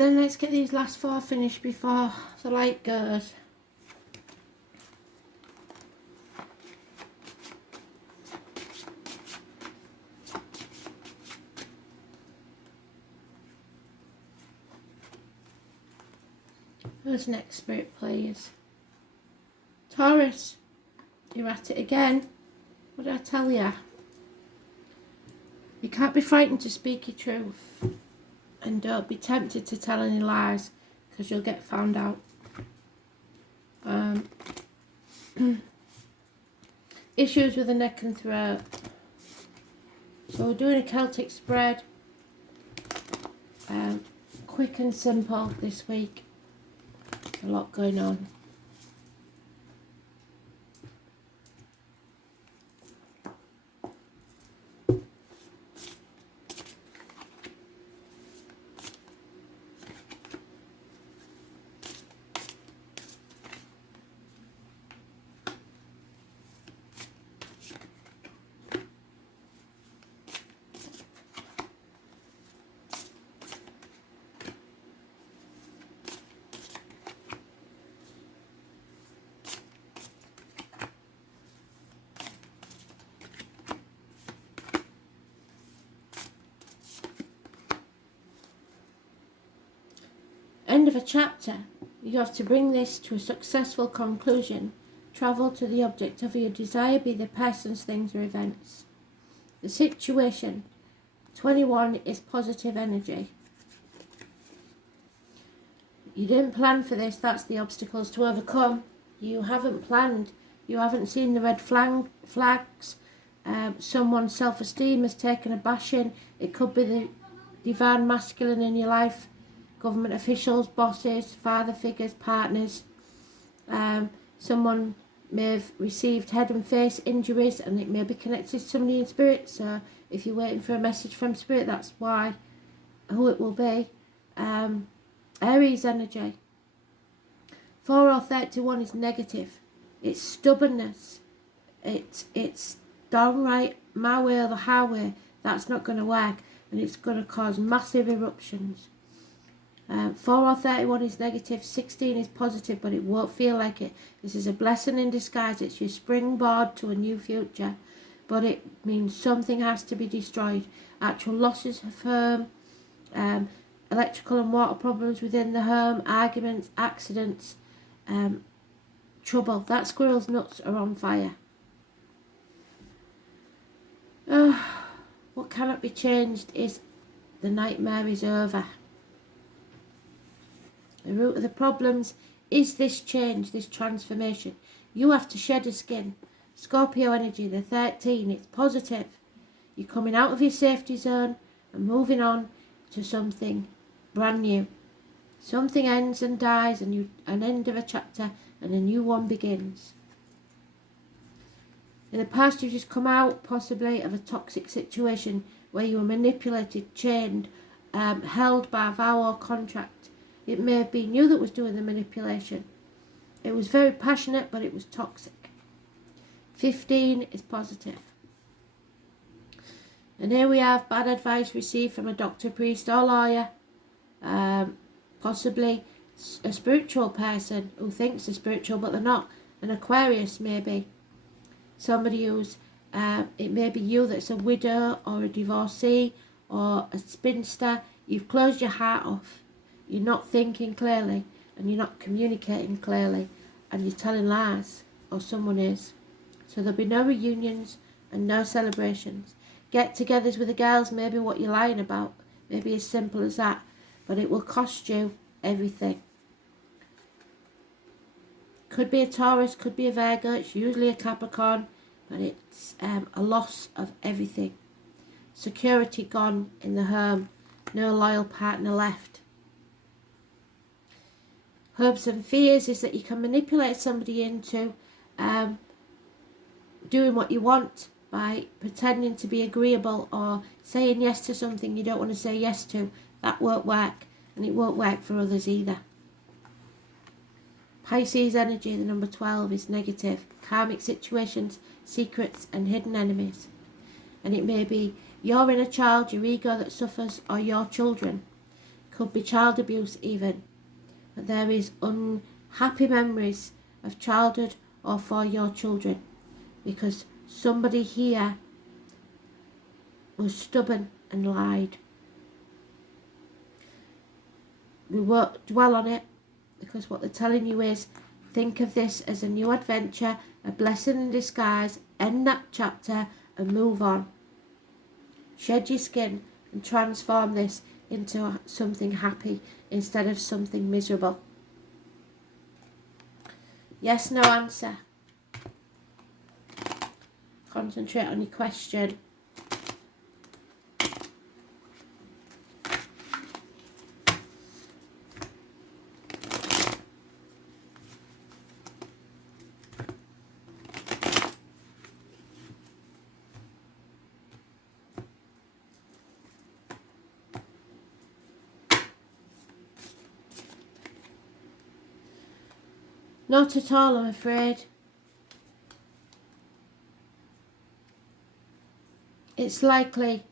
then, let's get these last 4 finished before the light goes. Who's next, Spirit, please? Taurus, you're at it again. What did I tell you? You can't be frightened to speak your truth. And don't be tempted to tell any lies, because you'll get found out. Issues with the neck and throat. So we're doing a Celtic spread. Quick and simple this week. A lot going on. End of a chapter. You have to bring this to a successful conclusion. Travel to the object of your desire, be the persons, things or events. The situation. 21 is positive energy. You didn't plan for this, that's the obstacles to overcome. You haven't planned. You haven't seen the red flags. Someone's self-esteem has taken a bashing. It could be the divine masculine in your life. Government officials, bosses, father figures, partners. Someone may have received head and face injuries, and it may be connected to somebody in spirit. So if you're waiting for a message from spirit, that's who it will be. Aries energy. 4 or 31 is negative. It's stubbornness. It's downright my way or the highway. That's not going to work, and it's going to cause massive eruptions. 4 or 31 is negative, 16 is positive, but it won't feel like it. This is a blessing in disguise. It's your springboard to a new future, but it means something has to be destroyed. Actual losses of home, electrical and water problems within the home, arguments, accidents, trouble. That squirrel's nuts are on fire. What cannot be changed is the nightmare is over. The root of the problems is this change, this transformation. You have to shed a skin. Scorpio energy, the 13, it's positive. You're coming out of your safety zone and moving on to something brand new. Something ends and dies, and an end of a chapter and a new one begins. In the past, you've just come out possibly of a toxic situation where you were manipulated, chained, held by a vow or contract. It may have been you that was doing the manipulation. It was very passionate, but it was toxic. 15 is positive. And here we have bad advice received from a doctor, priest or lawyer. Possibly a spiritual person who thinks they're spiritual but they're not. An Aquarius maybe. Somebody who's, it may be you that's a widow or a divorcee or a spinster. You've closed your heart off. You're not thinking clearly, and you're not communicating clearly, and you're telling lies, or someone is. So there'll be no reunions and no celebrations. Get-togethers with the girls, maybe what you're lying about, maybe as simple as that, but it will cost you everything. Could be a Taurus, could be a Virgo, it's usually a Capricorn, but it's a loss of everything. Security gone in the home, no loyal partner left. Hopes and fears is that you can manipulate somebody into doing what you want by pretending to be agreeable or saying yes to something you don't want to say yes to. That won't work, and it won't work for others either. Pisces energy, the number 12, is negative. Karmic situations, secrets and hidden enemies. And it may be your inner child, your ego that suffers, or your children. could be child abuse even. But there is unhappy memories of childhood or for your children, because somebody here was stubborn and lied. We won't dwell on it, because what they're telling you is, think of this as a new adventure, a blessing in disguise. End that chapter and move on. Shed your skin and transform this into something happy instead of something miserable. Yes, no answer. Concentrate on your question. Not at all, I'm afraid. It's likely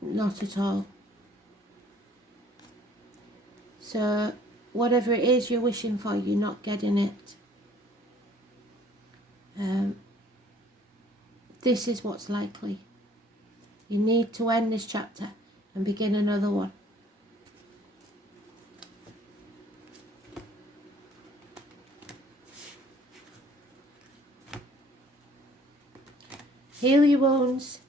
not at all. So whatever it is you're wishing for, you're not getting it. This is what's likely. You need to end this chapter and begin another one. Heal your wounds,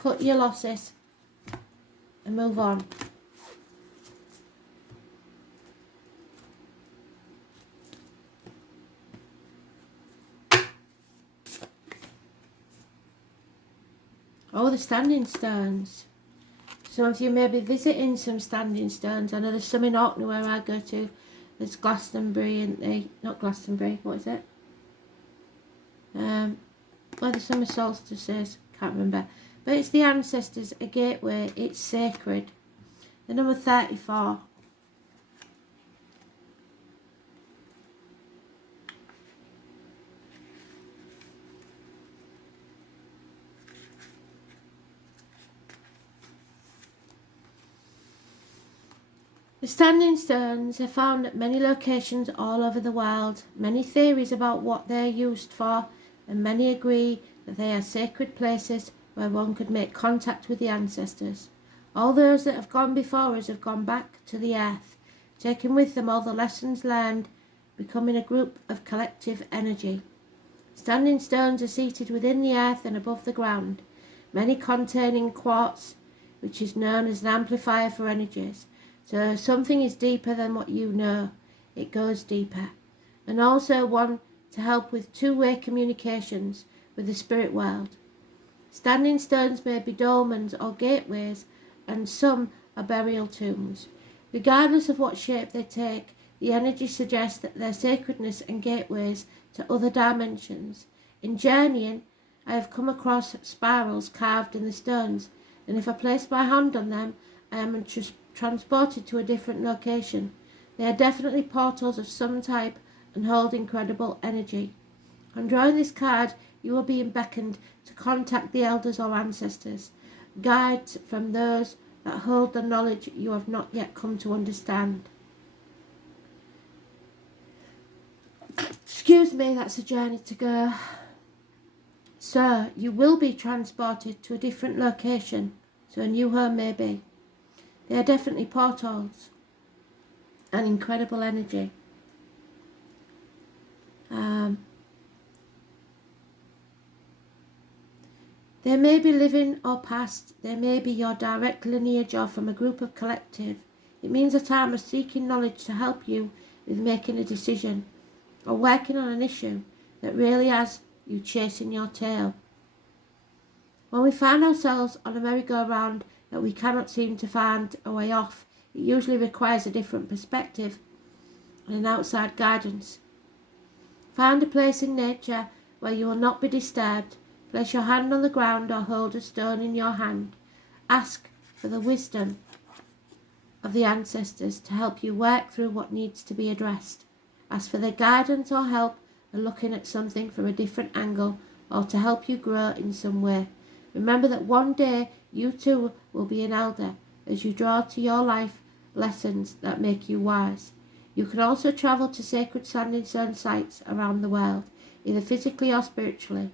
cut your losses, and move on. Oh, the standing stones. Some of you may be visiting some standing stones. I know there's some in Orkney where I go to. There's Glastonbury and not Glastonbury, what is it? Where the summer solstice is, can't remember. But it's the ancestors, a gateway, it's sacred. The number 34. The standing stones are found at many locations all over the world. Many theories about what they are used for, and many agree that they are sacred places where one could make contact with the ancestors. All those that have gone before us have gone back to the earth, taking with them all the lessons learned, becoming a group of collective energy. Standing stones are seated within the earth and above the ground, many containing quartz, which is known as an amplifier for energies. So something is deeper than what you know. It goes deeper. And also one to help with two-way communications with the spirit world. Standing stones may be dolmens or gateways, and some are burial tombs. Regardless of what shape they take, the energy suggests that their sacredness and gateways to other dimensions. In journeying, I have come across spirals carved in the stones, and if I place my hand on them, I am transported to a different location. They are definitely portals of some type and hold incredible energy. On drawing this card, you are being beckoned to contact the elders or ancestors, guides from those that hold the knowledge you have not yet come to understand. Excuse me, that's a journey to go. So, you will be transported to a different location, so a new home may be. They are definitely portals and incredible energy. They may be living or past. They may be your direct lineage or from a group of collective. It means a time of seeking knowledge to help you with making a decision or working on an issue that really has you chasing your tail. When we find ourselves on a merry-go-round that we cannot seem to find a way off, it usually requires a different perspective and an outside guidance. Find a place in nature where you will not be disturbed. Place your hand on the ground or hold a stone in your hand. Ask for the wisdom of the ancestors to help you work through what needs to be addressed. Ask for their guidance or help in looking at something from a different angle or to help you grow in some way. Remember that one day you too will be an elder as you draw to your life lessons that make you wise. You can also travel to sacred standing stone sites around the world, either physically or spiritually.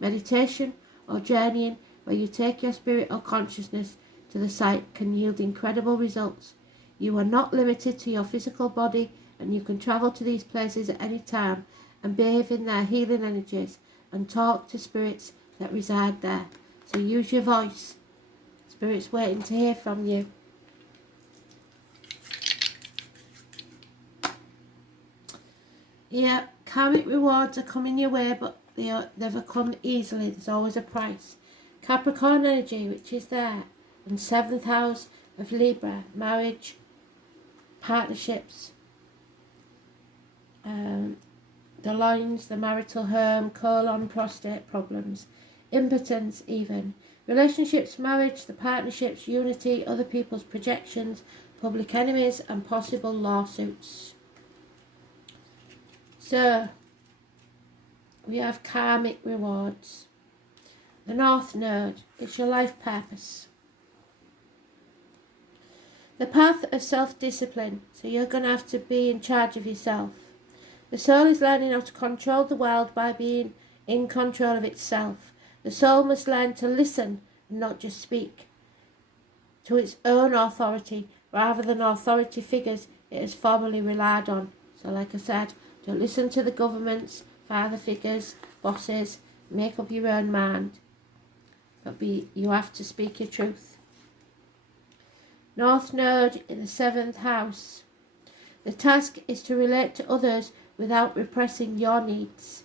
Meditation or journeying where you take your spirit or consciousness to the site can yield incredible results. You are not limited to your physical body, and you can travel to these places at any time and bathe in their healing energies and talk to spirits that reside there. So use your voice. Spirit's waiting to hear from you. Yeah, karmic rewards are coming your way, but they never come easily. There's always a price. Capricorn energy, which is there, and 7th house of Libra, marriage, partnerships, the loins, the marital home, colon, prostate problems, impotence even, relationships, marriage, the partnerships, unity, other people's projections, public enemies, and possible lawsuits. So, we have karmic rewards. The North Node, it's your life purpose. The path of self-discipline, so you're going to have to be in charge of yourself. The soul is learning how to control the world by being in control of itself. The soul must learn to listen and not just speak to its own authority rather than authority figures it has formerly relied on. So like I said, don't listen to the governments, father figures, bosses, make up your own mind. But you have to speak your truth. North Node in the 7th house. The task is to relate to others without repressing your needs.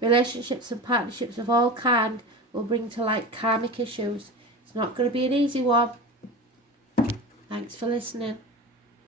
Relationships and partnerships of all kind will bring to light karmic issues. It's not going to be an easy one. Thanks for listening.